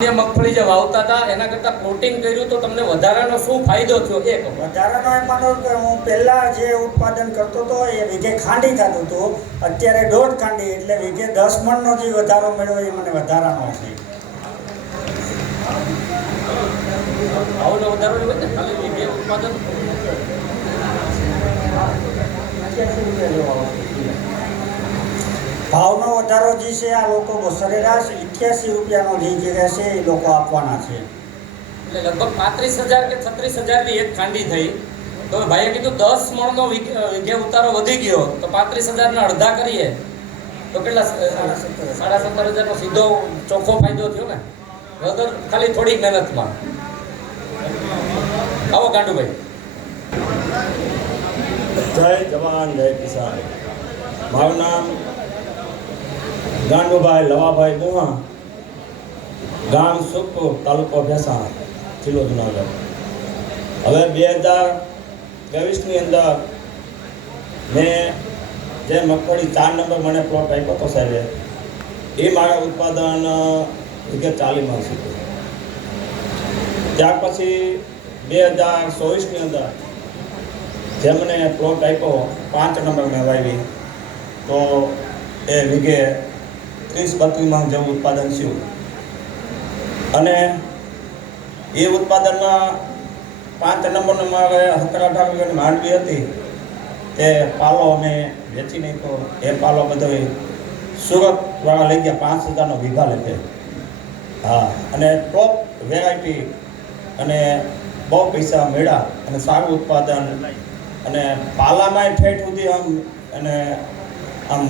મગફળી જે વાવતા હતા એના કરતા પ્લોટિંગ કર્યું તો તમને વધારાનો શું ફાયદો થયો? એક વધારાનો એમ માનો કે હું પહેલા જે ઉત્પાદન કરતો હતો એ વીઘે ખાંડી થતું હતું, અત્યારે 1.5 ખાંડી, એટલે વીઘે 10 મણનો જે વધારો મળ્યો એ મને વધારાનો છે. ભાવનો વધારો હોય ને ખાલી વીઘે ઉત્પાદન ભાવનો વધારો જે છે આ લોકો સરેરાશ 88 રૂપિયાનો જે રહેશે એ લોકો આપવાના છે. એટલે લગભગ 35,000 કે 36,000 ની એક ખાંડી થઈ. તો ભાઈએ કીધું 10 મણનો વીઘે ઉતારો વધી ગયો તો 35,000 ના અડધા કરીએ તો કેટલા? 17,500 નો સીધો ચોખ્ખો ફાયદો થયો ને, વગર ખાલી થોડી મહેનતમાં. આવો ગાંડુભાઈ. જય જવાન જય કિસાન. મારું નામ ગાંડુભાઈ લવાભાઈ મોહા, ગામ સુખપુર, તાલુકો ભેસાણ, જિલ્લો જુનાગઢ. હવે 2023ની અંદર મેં જે મગફળી 4 નંબર મને પ્લોટ આપ્યો હતો સાહેબ, એ મારા ઉત્પાદન વીઘે 40 મણ સીધું. ત્યાર પછી 2024ની અંદર જે મને પ્લોટ આપ્યો 5 નંબર મેં વાવી, તો એ વીઘે 30-32 મણ જેવું ઉત્પાદન થયું. અને એ ઉત્પાદનમાં 5 નંબરનો મારે 17-18 વીઘાની માંડવી હતી, તે પાલો અમે વેચી નાખ્યો. એ પાલો બધો સુરતવાળા લઈ ગયા 5,000નો વીઘા લેતે. હા, અને ટોપ વેરાયટી અને બહુ પૈસા મળ્યા અને સારું ઉત્પાદન. અને પાલામાંય ઠેઠ સુધી આમ અને આમ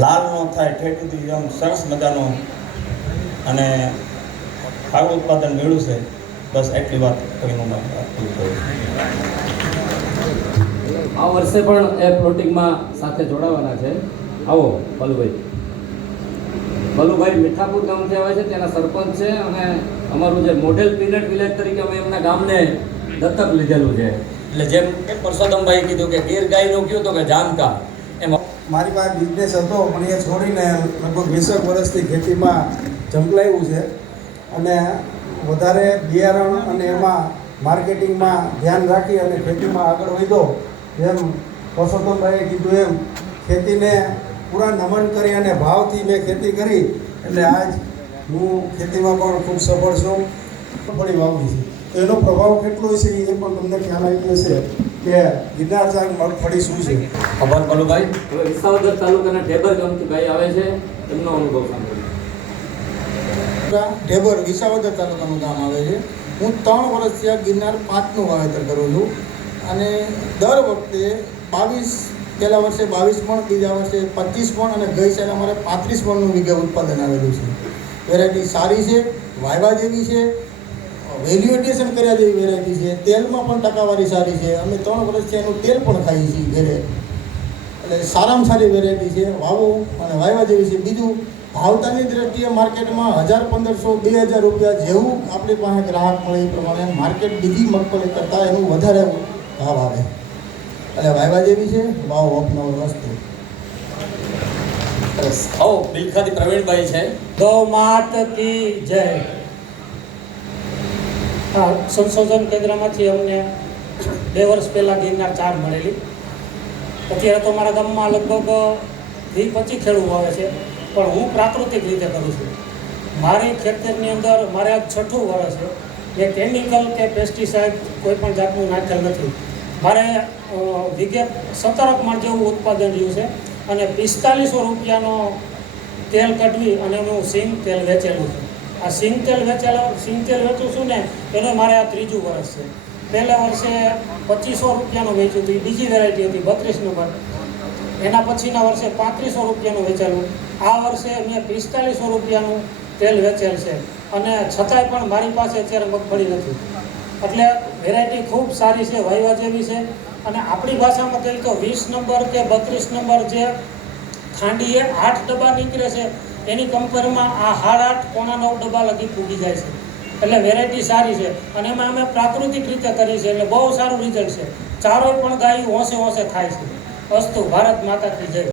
લાલ ન થાય, ઠેઠ સુધી આમ સરસ મજાનું અને સારું ઉત્પાદન મળ્યું છે. બસ એટલી વાત કરીને હું પૂરું કરું છું. આ વર્ષે પણ એ પ્લોટિંગમાં સાથે જોડાવાના છે. આવો બલુભાઈ. બલુભાઈ મીઠાપુર ગામથી આવે છે, તેના સરપંચ છે અને અમારું જે મોડેલ પીનટ વિલેજ તરીકે અમે એમના ગામને દત્તક લીધેલું છે. એટલે જેમ કે પરસોત્તમભાઈ કીધું કે ગીર ગાયનું કયું તો કે જામકા, એમ મારી પાસે બિઝનેસ હતો પણ એ છોડીને લગભગ 20 વર્ષથી ખેતીમાં ઝંપલાવ્યું છે. અને વધારે બિયારણ અને એમાં માર્કેટિંગમાં ધ્યાન રાખી અને ખેતીમાં આગળ વધ્યો. જેમ પરસોત્તમભાઈએ કીધું એમ ખેતીને પૂરા નમન કરી અને ભાવથી મેં ખેતી કરી, એટલે આજ હું ખેતીમાં પણ ખૂબ સફળ છું. મગફળી વાવી છે તો એનો પ્રભાવ કેટલો છે એ પણ તમને ખ્યાલ આવી જશે કે ગિરનાર જાગ મગફળી શું છે. ખબર બલુભાઈ. હવે વિસાવદર તાલુકાના ઢેબર ગામથી ભાઈ આવે છે, એમનો અનુભવ સાંભળો. ઢેબર વિસાવદર તાલુકાનું ગામ આવે છે. હું 3 વર્ષથી આ ગિરનાર 5નું વાવેતર કરું છું. અને દર વખતે 22, પહેલા વર્ષે 22 મણ, બીજા વર્ષે 25 મણ અને ગઈ સાલ અમારે 35 મણનું વીઘે ઉત્પાદન આવેલું છે. વેરાયટી સારી છે, વાયવા જેવી છે, વેલ્યુએટેશન કર્યા જેવી વેરાયટી છે. તેલમાં પણ ટકાવારી સારી છે. અમે 3 વર્ષથી એનું તેલ પણ ખાઈએ છીએ ઘરે. એટલે સારામાં સારી વેરાયટી છે, વાવો અને વાયવા જેવી છે. બીજું, ભાવતાની દ્રષ્ટિએ માર્કેટમાં 1,500-2,000 રૂપિયા જેવું આપણી પાસે ગ્રાહક મળે એ પ્રમાણે માર્કેટ બીજી મગફળી કરતાં એનું વધારે ભાવ આવે. એટલે વાયવા જેવી છે, ભાવ અપનાવો વસ્તુ. આવો બિલખાથી પ્રવીણભાઈ છે. ગૌ માત કી જય. હા, સંશોધન કેન્દ્રમાંથી અમને 2 વર્ષ પહેલાં ગિરનાર 4 મળેલી. અત્યારે તો મારા ગામમાં લગભગ 20-25 ખેડૂત આવે છે, પણ હું પ્રાકૃતિક રીતે કરું છું. મારી ખેતરની અંદર મારે આ 6થું વર્ષ છે. મેં કેમિકલ કે પેસ્ટિસાઇડ કોઈ પણ જાતનું નાખેલ નથી. મારે વીઘે 17 મણ જેવું ઉત્પાદન રહ્યું છે અને 4500 રૂપિયાનો તેલ કઢવી અને હું સિંગ તેલ વેચેલું છે. આ સિંગ તેલ વેચું છું ને એને મારે આ 3જું વર્ષ છે. પહેલા વર્ષે 2500 રૂપિયાનું વેચ્યું હતું, એ બીજી વેરાયટી હતી 32 નંબર. એના પછીના વર્ષે 3500 રૂપિયાનું વેચેલું. આ વર્ષે મેં 4500 રૂપિયાનું તેલ વેચેલ છે અને છતાંય પણ મારી પાસે અત્યારે મગફળી નથી. એટલે વેરાયટી ખૂબ સારી છે, વાયવા જેવી છે. અને આપણી ભાષામાં કહીએ તો 20 નંબર કે 32 નંબર જે ખાંડીએ 8 ડબ્બા નીકળે છે, એની કમ્પેરમાં આ 8.5-9 ડબ્બા લગી પૂગી જાય છે. એટલે વેરાયટી સારી છે અને એમાં અમે પ્રાકૃતિક રીતે કરી છે, એટલે બહુ સારું રિઝલ્ટ છે. ચારો પણ ગાયું હોંશે ખાય છે. અસ્તુ ભારત માતા કી જય.